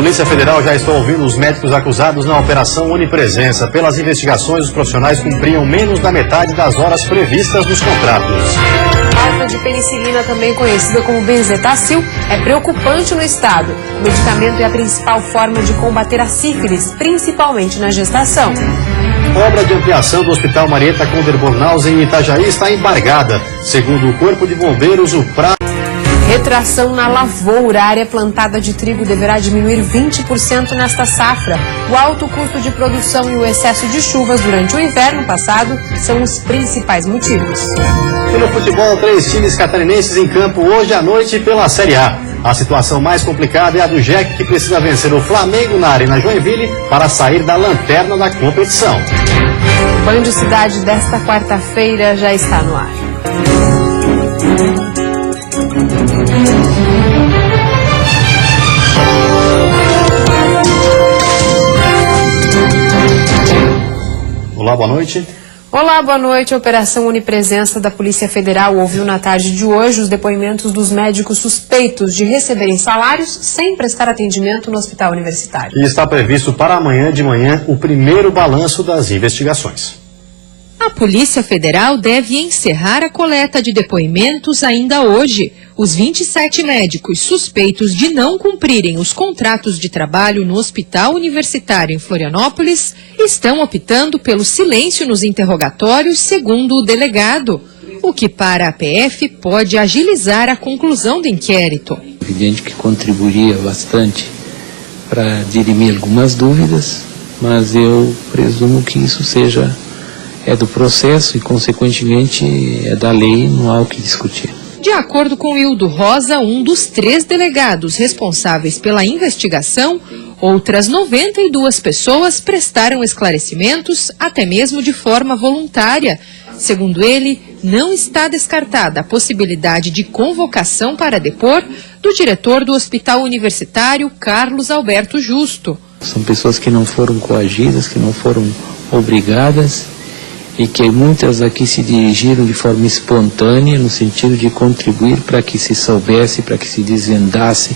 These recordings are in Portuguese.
Polícia Federal já está ouvindo os médicos acusados na Operação Onipresença. Pelas investigações, os profissionais cumpriam menos da metade das horas previstas nos contratos. A falta de penicilina, também conhecida como benzetacil, é preocupante no estado. O medicamento é a principal forma de combater a sífilis, principalmente na gestação. Obra de ampliação do Hospital Marieta Conder-Bornhausen em Itajaí está embargada. Segundo o Corpo de Bombeiros, o prazo... Retração na lavoura. A área plantada de trigo deverá diminuir 20% nesta safra. O alto custo de produção e o excesso de chuvas durante o inverno passado são os principais motivos. Pelo futebol, 3 times catarinenses em campo hoje à noite pela Série A. A situação mais complicada é a do Jack, que precisa vencer o Flamengo na Arena Joinville para sair da lanterna da competição. O Band Cidade desta quarta-feira já está no ar. Olá, boa noite. Olá, boa noite. A Operação Onipresença da Polícia Federal ouviu na tarde de hoje os depoimentos dos médicos suspeitos de receberem salários sem prestar atendimento no hospital universitário. E está previsto para amanhã de manhã o primeiro balanço das investigações. A Polícia Federal deve encerrar a coleta de depoimentos ainda hoje. Os 27 médicos suspeitos de não cumprirem os contratos de trabalho no Hospital Universitário em Florianópolis estão optando pelo silêncio nos interrogatórios, segundo o delegado, o que para a PF pode agilizar a conclusão do inquérito. É evidente que contribuiria bastante para dirimir algumas dúvidas, mas eu presumo que isso seja do processo e, consequentemente, é da lei, não há o que discutir. De acordo com Hildo Rosa, um dos 3 delegados responsáveis pela investigação, outras 92 pessoas prestaram esclarecimentos, até mesmo de forma voluntária. Segundo ele, não está descartada a possibilidade de convocação para depor do diretor do Hospital Universitário, Carlos Alberto Justo. São pessoas que não foram coagidas, que não foram obrigadas, e que muitas aqui se dirigiram de forma espontânea, no sentido de contribuir para que se soubesse, para que se desvendasse,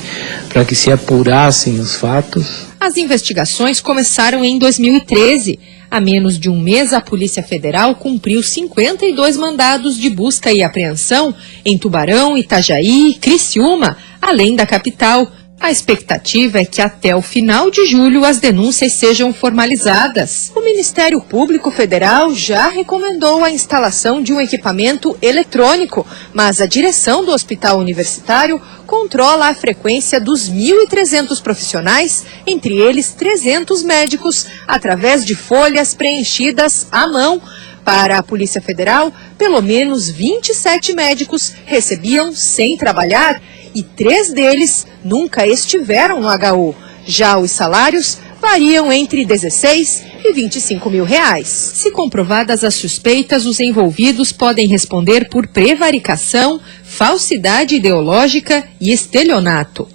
para que se apurassem os fatos. As investigações começaram em 2013. Há menos de um mês, a Polícia Federal cumpriu 52 mandados de busca e apreensão em Tubarão, Itajaí e Criciúma, além da capital. A expectativa é que até o final de julho as denúncias sejam formalizadas. O Ministério Público Federal já recomendou a instalação de um equipamento eletrônico, mas a direção do Hospital Universitário controla a frequência dos 1.300 profissionais, entre eles 300 médicos, através de folhas preenchidas à mão. Para a Polícia Federal, pelo menos 27 médicos recebiam sem trabalhar e 3 deles nunca estiveram no HU. Já os salários variam entre 16 e 25 mil reais. Se comprovadas as suspeitas, os envolvidos podem responder por prevaricação, falsidade ideológica e estelionato.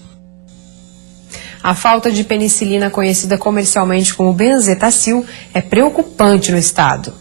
A falta de penicilina, conhecida comercialmente como benzetacil, é preocupante no estado.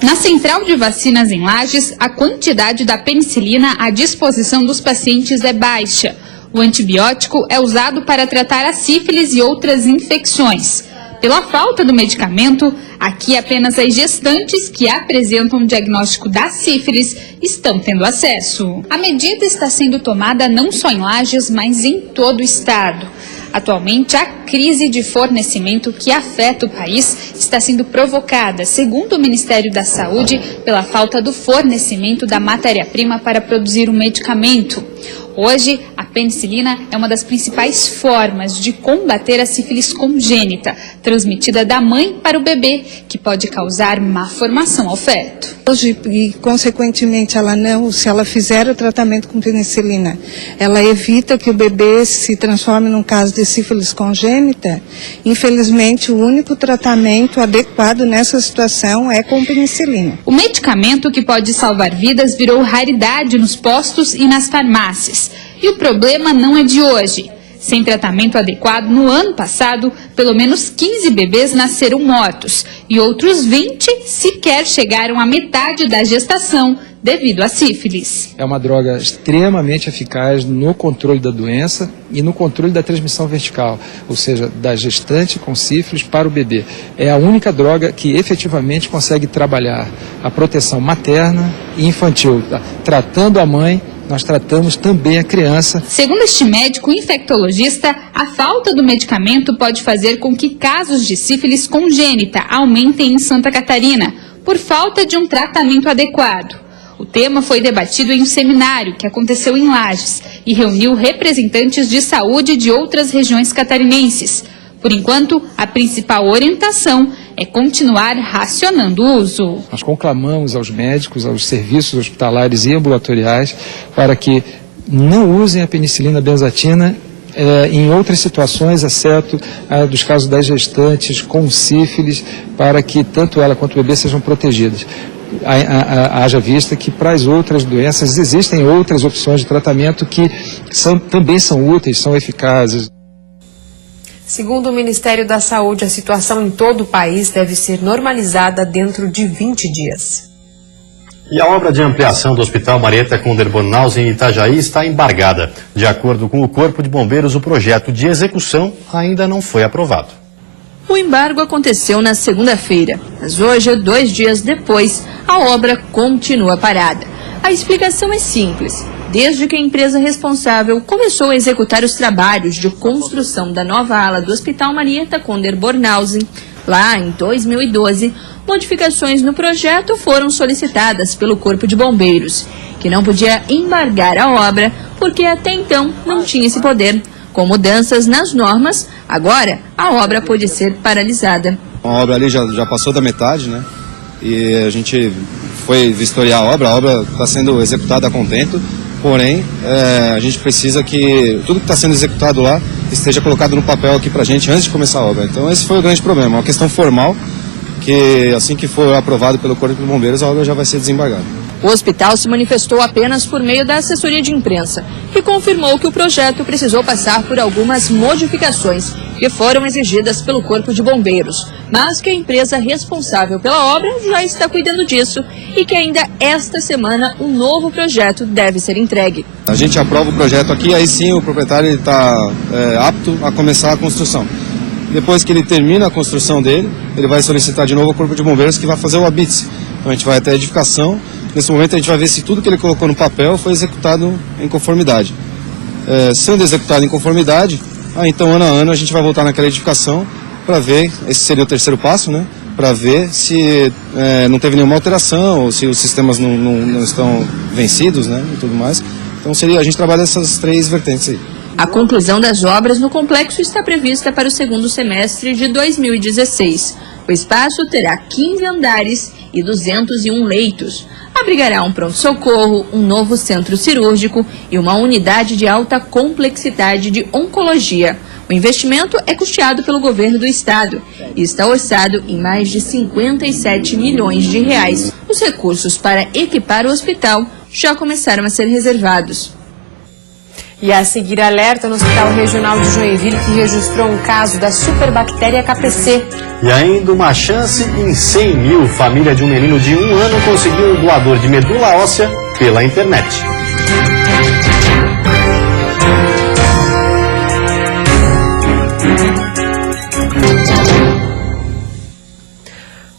Na central de vacinas em Lages, a quantidade da penicilina à disposição dos pacientes é baixa. O antibiótico é usado para tratar a sífilis e outras infecções. Pela falta do medicamento, aqui apenas as gestantes que apresentam o diagnóstico da sífilis estão tendo acesso. A medida está sendo tomada não só em Lages, mas em todo o estado. Atualmente, a crise de fornecimento que afeta o país está sendo provocada, segundo o Ministério da Saúde, pela falta do fornecimento da matéria-prima para produzir o medicamento. Hoje, a penicilina é uma das principais formas de combater a sífilis congênita, transmitida da mãe para o bebê, que pode causar má formação ao feto. Hoje, e consequentemente, se ela fizer o tratamento com penicilina, ela evita que o bebê se transforme num caso de sífilis congênita. Infelizmente, o único tratamento adequado nessa situação é com penicilina. O medicamento que pode salvar vidas virou raridade nos postos e nas farmácias. E o problema não é de hoje. Sem tratamento adequado, no ano passado, pelo menos 15 bebês nasceram mortos e outros 20 sequer chegaram à metade da gestação, devido à sífilis. É uma droga extremamente eficaz no controle da doença e no controle da transmissão vertical, ou seja, da gestante com sífilis para o bebê. É a única droga que efetivamente consegue trabalhar a proteção materna e infantil. Tratando a mãe, nós tratamos também a criança. Segundo este médico infectologista, a falta do medicamento pode fazer com que casos de sífilis congênita aumentem em Santa Catarina, por falta de um tratamento adequado. O tema foi debatido em um seminário que aconteceu em Lages e reuniu representantes de saúde de outras regiões catarinenses. Por enquanto, a principal orientação é continuar racionando o uso. Nós conclamamos aos médicos, aos serviços hospitalares e ambulatoriais para que não usem a penicilina benzatina em outras situações, exceto dos casos das gestantes com sífilis, para que tanto ela quanto o bebê sejam protegidas. Haja vista que para as outras doenças existem outras opções de tratamento que também são úteis, são eficazes. Segundo o Ministério da Saúde, a situação em todo o país deve ser normalizada dentro de 20 dias. E a obra de ampliação do Hospital Marieta Conder-Bornhausen em Itajaí está embargada. De acordo com o Corpo de Bombeiros, o projeto de execução ainda não foi aprovado. O embargo aconteceu na segunda-feira, mas hoje, 2 dias depois, a obra continua parada. A explicação é simples. Desde que a empresa responsável começou a executar os trabalhos de construção da nova ala do Hospital Marieta Conder-Bornhausen, lá em 2012, modificações no projeto foram solicitadas pelo Corpo de Bombeiros, que não podia embargar a obra porque até então não tinha esse poder. Com mudanças nas normas, agora a obra pode ser paralisada. A obra ali já passou da metade, né? E a gente foi vistoriar a obra está sendo executada a contento. Porém, a gente precisa que tudo que está sendo executado lá esteja colocado no papel aqui para a gente antes de começar a obra. Então esse foi o grande problema, uma questão formal, que assim que for aprovado pelo Corpo de Bombeiros, a obra já vai ser desembargada. O hospital se manifestou apenas por meio da assessoria de imprensa e confirmou que o projeto precisou passar por algumas modificações que foram exigidas pelo Corpo de Bombeiros, mas que a empresa responsável pela obra já está cuidando disso e que ainda esta semana um novo projeto deve ser entregue. A gente aprova o projeto aqui, aí sim o proprietário está apto a começar a construção. Depois que ele termina a construção dele, ele vai solicitar de novo ao Corpo de Bombeiros que vai fazer o habite. Então a gente vai até a edificação. Nesse momento a gente vai ver se tudo que ele colocou no papel foi executado em conformidade. Sendo executado em conformidade, então ano a ano a gente vai voltar naquela edificação para ver, esse seria o terceiro passo, né? Para ver se não teve nenhuma alteração ou se os sistemas não estão vencidos, né? E tudo mais. Então a gente trabalha essas 3 vertentes aí. A conclusão das obras no complexo está prevista para o segundo semestre de 2016. O espaço terá 15 andares e 201 leitos. Abrigará um pronto-socorro, um novo centro cirúrgico e uma unidade de alta complexidade de oncologia. O investimento é custeado pelo governo do estado e está orçado em mais de 57 milhões de reais. Os recursos para equipar o hospital já começaram a ser reservados. E a seguir, alerta no Hospital Regional de Joinville, que registrou um caso da superbactéria KPC. E ainda uma chance em 100 mil. Família de um menino de 1 ano conseguiu um doador de medula óssea pela internet.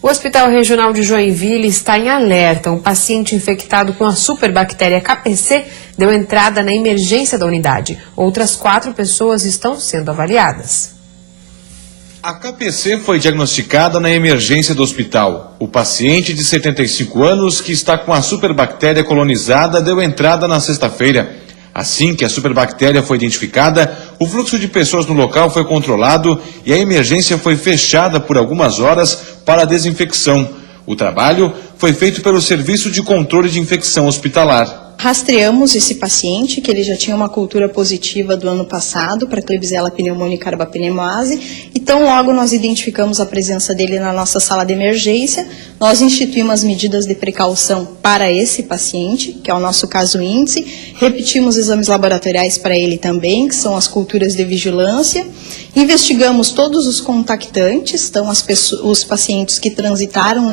O Hospital Regional de Joinville está em alerta. Um paciente infectado com a superbactéria KPC deu entrada na emergência da unidade. Outras 4 pessoas estão sendo avaliadas. A KPC foi diagnosticada na emergência do hospital. O paciente de 75 anos, que está com a superbactéria colonizada, deu entrada na sexta-feira. Assim que a superbactéria foi identificada, o fluxo de pessoas no local foi controlado e a emergência foi fechada por algumas horas para a desinfecção. O trabalho foi feito pelo Serviço de Controle de Infecção Hospitalar. Rastreamos esse paciente, que ele já tinha uma cultura positiva do ano passado para Klebsiella pneumoniae e Carbapneumose. Então, logo nós identificamos a presença dele na nossa sala de emergência. Nós instituímos as medidas de precaução para esse paciente, que é o nosso caso índice. Repetimos exames laboratoriais para ele também, que são as culturas de vigilância. Investigamos todos os contactantes, então os pacientes que transitaram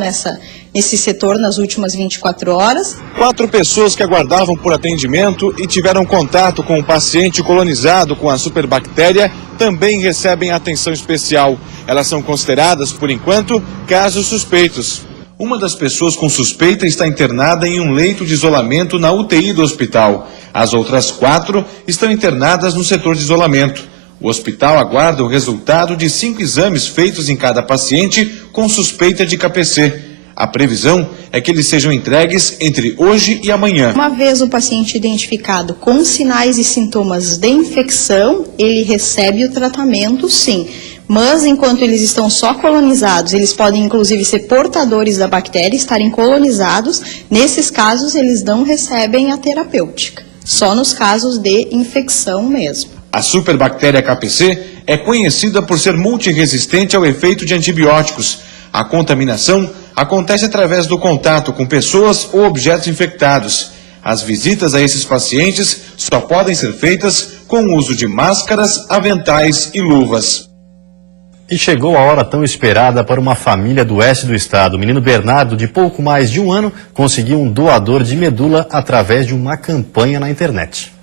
nesse setor nas últimas 24 horas. 4 pessoas que aguardavam por atendimento e tiveram contato com o paciente colonizado com a superbactéria também recebem atenção especial. Elas são consideradas, por enquanto, casos suspeitos. Uma das pessoas com suspeita está internada em um leito de isolamento na UTI do hospital. As outras 4 estão internadas no setor de isolamento. O hospital aguarda o resultado de 5 exames feitos em cada paciente com suspeita de KPC. A previsão é que eles sejam entregues entre hoje e amanhã. Uma vez o paciente identificado com sinais e sintomas de infecção, ele recebe o tratamento, sim. Mas enquanto eles estão só colonizados, eles podem inclusive ser portadores da bactéria, estarem colonizados. Nesses casos, eles não recebem a terapêutica. Só nos casos de infecção mesmo. A superbactéria KPC é conhecida por ser multiresistente ao efeito de antibióticos. A contaminação acontece através do contato com pessoas ou objetos infectados. As visitas a esses pacientes só podem ser feitas com o uso de máscaras, aventais e luvas. E chegou a hora tão esperada para uma família do oeste do estado. O menino Bernardo, de pouco mais de 1 ano, conseguiu um doador de medula através de uma campanha na internet.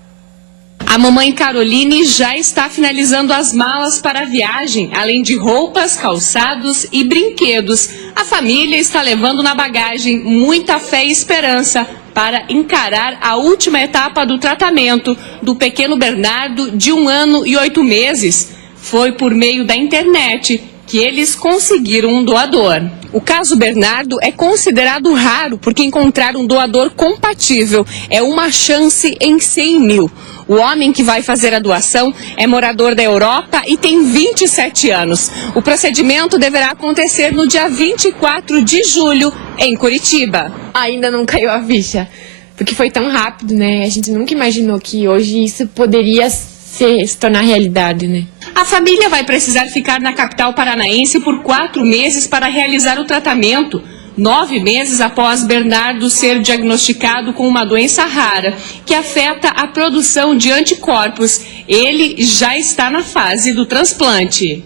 A mamãe Caroline já está finalizando as malas para a viagem, além de roupas, calçados e brinquedos. A família está levando na bagagem muita fé e esperança para encarar a última etapa do tratamento do pequeno Bernardo, de 1 ano e 8 meses. Foi por meio da internet que eles conseguiram um doador. O caso Bernardo é considerado raro porque encontrar um doador compatível é uma chance em 100 mil. O homem que vai fazer a doação é morador da Europa e tem 27 anos. O procedimento deverá acontecer no dia 24 de julho, em Curitiba. Ainda não caiu a ficha, porque foi tão rápido, né? A gente nunca imaginou que hoje isso poderia se tornar realidade, né? A família vai precisar ficar na capital paranaense por 4 meses para realizar o tratamento. 9 meses após Bernardo ser diagnosticado com uma doença rara que afeta a produção de anticorpos. Ele já está na fase do transplante.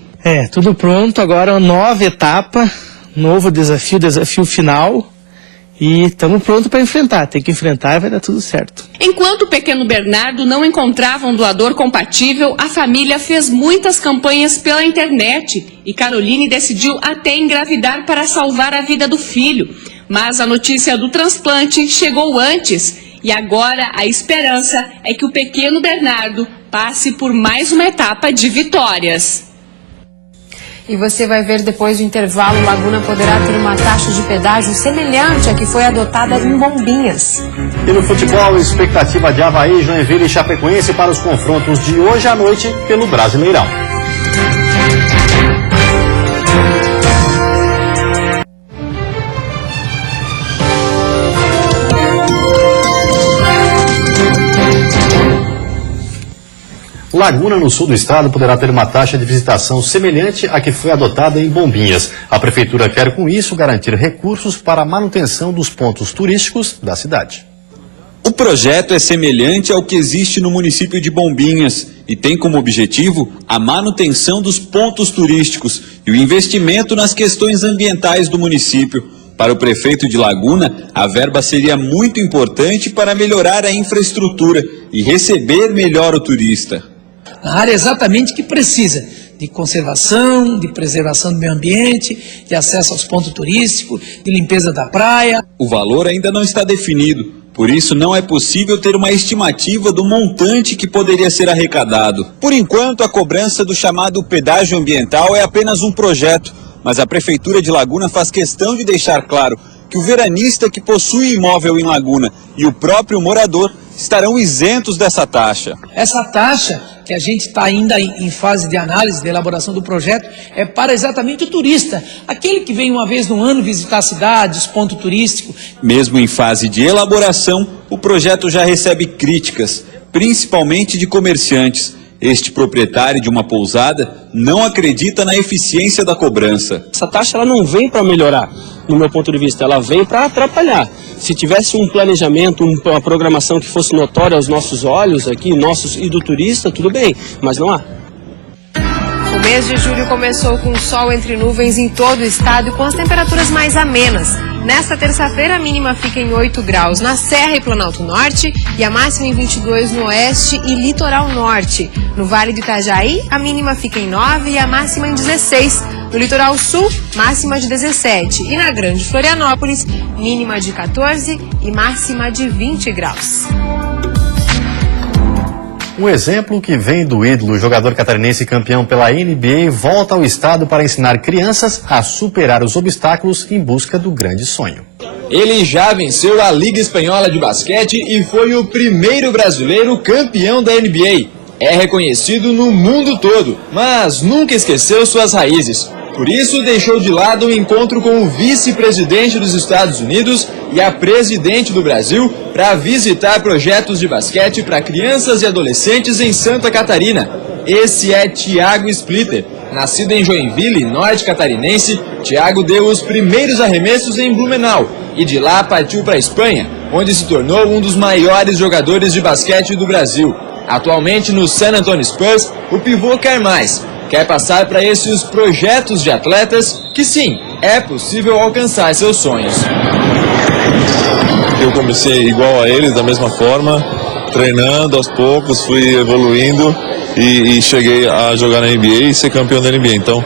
Tudo pronto, agora 9 etapas, novo desafio final. E estamos prontos para enfrentar. Tem que enfrentar e vai dar tudo certo. Enquanto o pequeno Bernardo não encontrava um doador compatível, a família fez muitas campanhas pela internet. E Caroline decidiu até engravidar para salvar a vida do filho. Mas a notícia do transplante chegou antes. E agora a esperança é que o pequeno Bernardo passe por mais uma etapa de vitórias. E você vai ver depois do intervalo, Laguna poderá ter uma taxa de pedágio semelhante à que foi adotada em Bombinhas. E no futebol, expectativa de Avaí, Joinville e Chapecoense para os confrontos de hoje à noite pelo Brasileirão. Laguna, no sul do estado, poderá ter uma taxa de visitação semelhante à que foi adotada em Bombinhas. A prefeitura quer, com isso, garantir recursos para a manutenção dos pontos turísticos da cidade. O projeto é semelhante ao que existe no município de Bombinhas e tem como objetivo a manutenção dos pontos turísticos e o investimento nas questões ambientais do município. Para o prefeito de Laguna, a verba seria muito importante para melhorar a infraestrutura e receber melhor o turista. A área exatamente que precisa de conservação, de preservação do meio ambiente, de acesso aos pontos turísticos, de limpeza da praia. O valor ainda não está definido, por isso não é possível ter uma estimativa do montante que poderia ser arrecadado. Por enquanto, a cobrança do chamado pedágio ambiental é apenas um projeto, mas a Prefeitura de Laguna faz questão de deixar claro que o veranista que possui imóvel em Laguna e o próprio morador estarão isentos dessa taxa. Essa taxa, que a gente está ainda em fase de análise, de elaboração do projeto, é para exatamente o turista, aquele que vem uma vez no ano visitar a cidade, os pontos turísticos. Mesmo em fase de elaboração, o projeto já recebe críticas, principalmente de comerciantes. Este proprietário de uma pousada não acredita na eficiência da cobrança. Essa taxa ela não vem para melhorar, no meu ponto de vista, ela vem para atrapalhar. Se tivesse um planejamento, uma programação que fosse notória aos nossos olhos aqui, nossos e do turista, tudo bem, mas não há. O mês de julho começou com sol entre nuvens em todo o estado e com as temperaturas mais amenas. Nesta terça-feira, a mínima fica em 8 graus na Serra e Planalto Norte e a máxima em 22 no Oeste e Litoral Norte. No Vale do Itajaí, a mínima fica em 9 e a máxima em 16. No Litoral Sul, máxima de 17. E na Grande Florianópolis, mínima de 14 e máxima de 20 graus. Um exemplo que vem do ídolo, jogador catarinense campeão pela NBA, volta ao estado para ensinar crianças a superar os obstáculos em busca do grande sonho. Ele já venceu a Liga Espanhola de Basquete e foi o primeiro brasileiro campeão da NBA. É reconhecido no mundo todo, mas nunca esqueceu suas raízes. Por isso, deixou de lado o encontro com o vice-presidente dos Estados Unidos e a presidente do Brasil para visitar projetos de basquete para crianças e adolescentes em Santa Catarina. Esse é Thiago Splitter. Nascido em Joinville, norte catarinense, Thiago deu os primeiros arremessos em Blumenau e de lá partiu para a Espanha, onde se tornou um dos maiores jogadores de basquete do Brasil. Atualmente no San Antonio Spurs, o pivô quer mais. Quer passar para esses projetos de atletas que sim, é possível alcançar seus sonhos. Eu comecei igual a eles, da mesma forma, treinando aos poucos, fui evoluindo e cheguei a jogar na NBA e ser campeão da NBA. Então,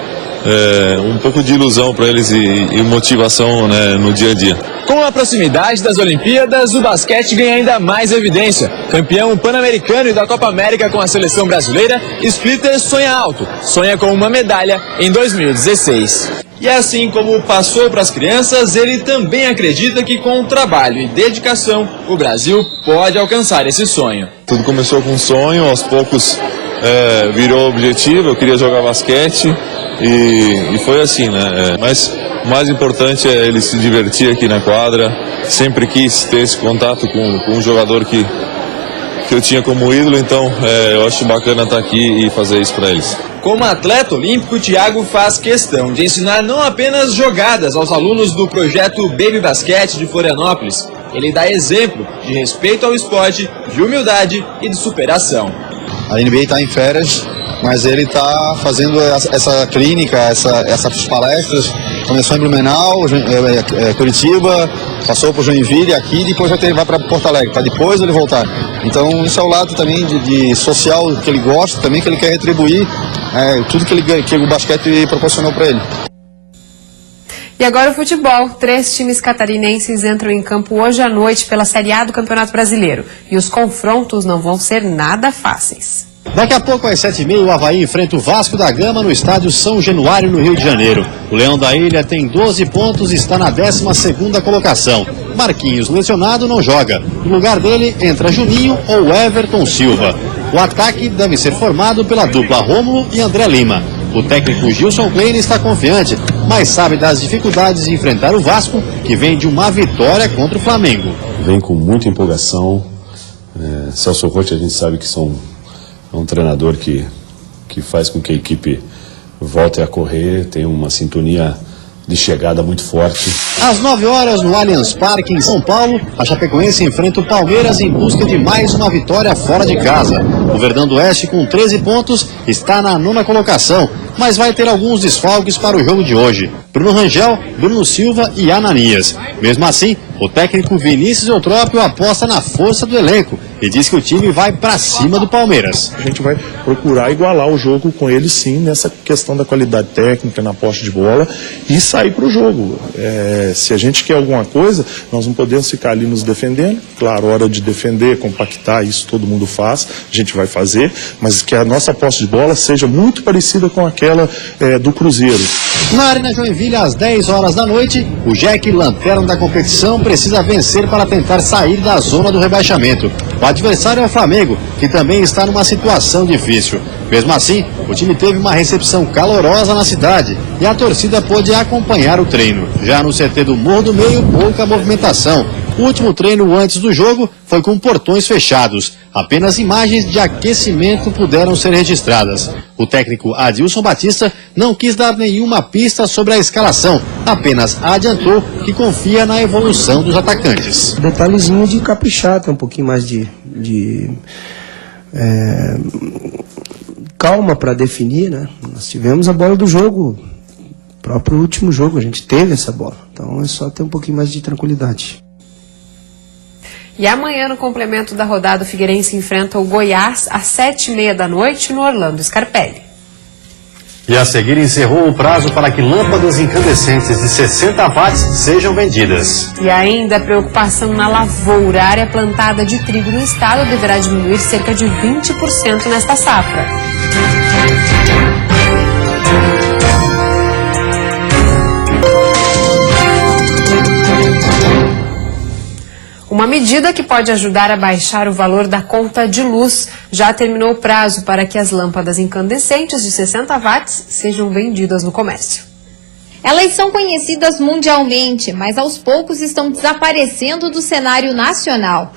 um pouco de ilusão para eles e motivação, né, no dia a dia. Com a proximidade das Olimpíadas, o basquete ganha ainda mais evidência. Campeão pan-americano e da Copa América com a seleção brasileira, Splitter sonha alto, sonha com uma medalha em 2016. E assim como passou para as crianças, ele também acredita que com trabalho e dedicação, o Brasil pode alcançar esse sonho. Tudo começou com um sonho, aos poucos virou objetivo, eu queria jogar basquete e foi assim, né? Mas o mais importante é ele se divertir aqui na quadra. Sempre quis ter esse contato com um jogador que eu tinha como ídolo, então eu acho bacana estar aqui e fazer isso para eles. Como atleta olímpico, Thiago faz questão de ensinar não apenas jogadas aos alunos do projeto Baby Basquete de Florianópolis. Ele dá exemplo de respeito ao esporte, de humildade e de superação. A NBA está em férias, mas ele está fazendo essa clínica, essas palestras. Começou em Blumenau, Curitiba, passou por Joinville, aqui, depois vai para Porto Alegre, para depois ele voltar. Então isso é o lado também de social que ele gosta, também que ele quer retribuir tudo que o basquete proporcionou para ele. E agora o futebol. 3 times catarinenses entram em campo hoje à noite pela Série A do Campeonato Brasileiro. E os confrontos não vão ser nada fáceis. Daqui a pouco, às 7h30, o Avaí enfrenta o Vasco da Gama no estádio São Januário, no Rio de Janeiro. O Leão da Ilha tem 12 pontos e está na 12ª colocação. Marquinhos, lesionado, não joga. No lugar dele, entra Juninho ou Everton Silva. O ataque deve ser formado pela dupla Rômulo e André Lima. O técnico Gilson Klein está confiante, mas sabe das dificuldades de enfrentar o Vasco, que vem de uma vitória contra o Flamengo. Vem com muita empolgação. Celso Rotti, a gente sabe que é um treinador que faz com que a equipe volte a correr, tem uma sintonia de chegada muito forte. Às 9 horas, no Allianz Parque, em São Paulo, a Chapecoense enfrenta o Palmeiras em busca de mais uma vitória fora de casa. O Verdão do Oeste, com 13 pontos, está na 9ª colocação, mas vai ter alguns desfalques para o jogo de hoje. Bruno Rangel, Bruno Silva e Ananias. Mesmo assim, o técnico Vinícius Eutrópio aposta na força do elenco e diz que o time vai para cima do Palmeiras. A gente vai procurar igualar o jogo com eles, sim, nessa questão da qualidade técnica, na posse de bola e sair para o jogo. Se a gente quer alguma coisa, nós não podemos ficar ali nos defendendo. Claro, hora de defender, compactar, isso todo mundo faz, a gente vai fazer, mas que a nossa posse de bola seja muito parecida com aquela do Cruzeiro. Na Arena Joinville, às 10 horas da noite, o Jack, lanterna da competição, precisa vencer para tentar sair da zona do rebaixamento. O adversário é o Flamengo, que também está numa situação difícil. Mesmo assim, o time teve uma recepção calorosa na cidade e a torcida pôde acompanhar o treino. Já no CT do Morro do Meio, pouca movimentação. O último treino antes do jogo foi com portões fechados. Apenas imagens de aquecimento puderam ser registradas. O técnico Adilson Batista não quis dar nenhuma pista sobre a escalação, apenas adiantou que confia na evolução dos atacantes. Detalhezinho de caprichar, tem um pouquinho mais calma para definir, né? Nós tivemos a bola do jogo, próprio último jogo, a gente teve essa bola. Então é só ter um pouquinho mais de tranquilidade. E amanhã, no complemento da rodada, o Figueirense enfrenta o Goiás às 7h30 da noite no Orlando Scarpelli. E a seguir encerrou o prazo para que lâmpadas incandescentes de 60 watts sejam vendidas. E ainda a preocupação na lavoura. A área plantada de trigo no estado deverá diminuir cerca de 20% nesta safra. Uma medida que pode ajudar a baixar o valor da conta de luz. Já terminou o prazo para que as lâmpadas incandescentes de 60 watts sejam vendidas no comércio. Elas são conhecidas mundialmente, mas aos poucos estão desaparecendo do cenário nacional.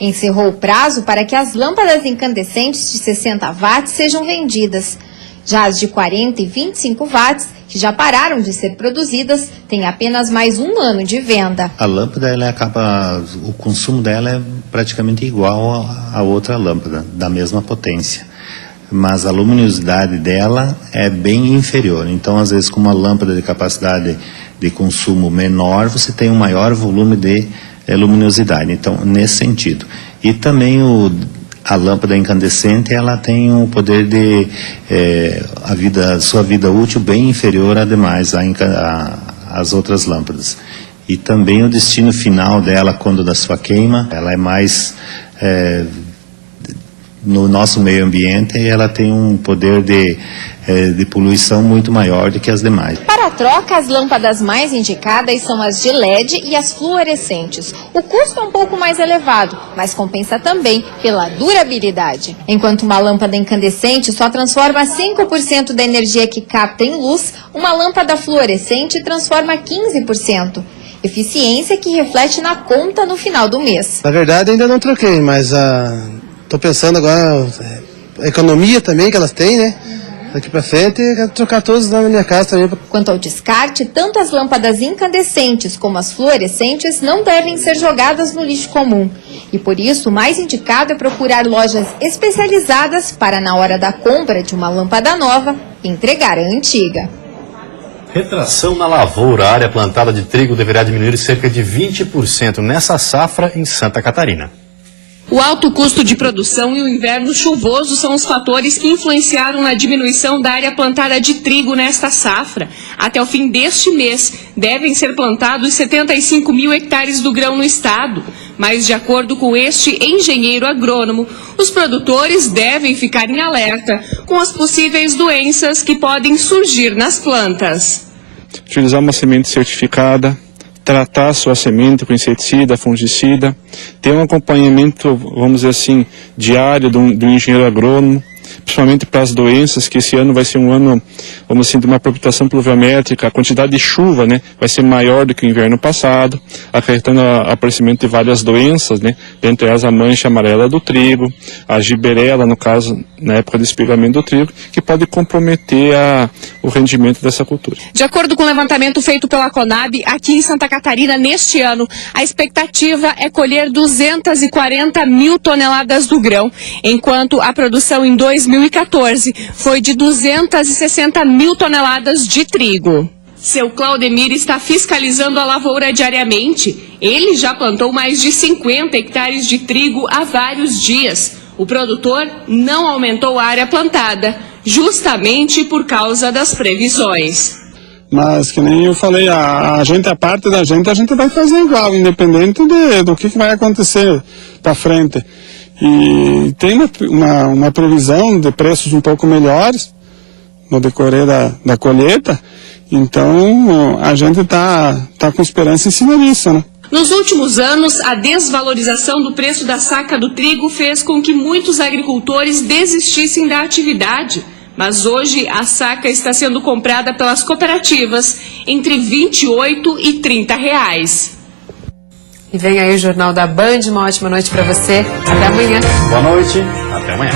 Encerrou o prazo para que as lâmpadas incandescentes de 60 watts sejam vendidas. Já as de 40 e 25 watts, que já pararam de ser produzidas, têm apenas mais um ano de venda. A lâmpada, o consumo dela é praticamente igual a outra lâmpada, da mesma potência. Mas a luminosidade dela é bem inferior. Então, às vezes, com uma lâmpada de capacidade de consumo menor, você tem um maior volume de luminosidade. Então, nesse sentido. E também a lâmpada incandescente, ela tem um poder de sua vida útil bem inferior às outras lâmpadas. E também o destino final dela, quando da sua queima, ela é mais no nosso meio ambiente, ela tem um poder de poluição muito maior do que as demais. Para a troca, as lâmpadas mais indicadas são as de LED e as fluorescentes. O custo é um pouco mais elevado, mas compensa também pela durabilidade. Enquanto uma lâmpada incandescente só transforma 5% da energia que capta em luz, uma lâmpada fluorescente transforma 15%. Eficiência que reflete na conta no final do mês. Na verdade, ainda não troquei, mas estou pensando agora a economia também que elas têm, né? Daqui para frente, eu quero trocar todos lá na minha casa também. Quanto ao descarte, tanto as lâmpadas incandescentes como as fluorescentes não devem ser jogadas no lixo comum. E por isso, o mais indicado é procurar lojas especializadas para, na hora da compra de uma lâmpada nova, entregar a antiga. Retração na lavoura. A área plantada de trigo deverá diminuir cerca de 20% nessa safra em Santa Catarina. O alto custo de produção e o inverno chuvoso são os fatores que influenciaram na diminuição da área plantada de trigo nesta safra. Até o fim deste mês, devem ser plantados 75 mil hectares do grão no estado. Mas, de acordo com este engenheiro agrônomo, os produtores devem ficar em alerta com as possíveis doenças que podem surgir nas plantas. Utilizar uma semente certificada, tratar a sua semente com inseticida, fungicida, ter um acompanhamento, vamos dizer assim, diário do engenheiro agrônomo, principalmente para as doenças, que esse ano vai ser um ano, vamos assim, de uma precipitação pluviométrica, a quantidade de chuva, né, vai ser maior do que o inverno passado, acarretando o aparecimento de várias doenças, né, dentre elas a mancha amarela do trigo, a giberela, no caso, na época do espigamento do trigo, que pode comprometer o rendimento dessa cultura. De acordo com o levantamento feito pela Conab, aqui em Santa Catarina, neste ano, a expectativa é colher 240 mil toneladas do grão, enquanto a produção em 2014 foi de 260 mil toneladas de trigo. Seu Claudemir está fiscalizando a lavoura diariamente. Ele já plantou mais de 50 hectares de trigo há vários dias. O produtor não aumentou a área plantada, justamente por causa das previsões. Mas, que nem eu falei, a parte da gente, a gente vai fazer igual, independente do que vai acontecer para frente. E tem uma previsão de preços um pouco melhores no decorrer da colheita, então a gente está com esperança em cima disso, né? Nos últimos anos, a desvalorização do preço da saca do trigo fez com que muitos agricultores desistissem da atividade. Mas hoje a saca está sendo comprada pelas cooperativas entre R$ 28 e R$ 30. E vem aí o Jornal da Band. Uma ótima noite para você. Até amanhã. Boa noite. Até amanhã.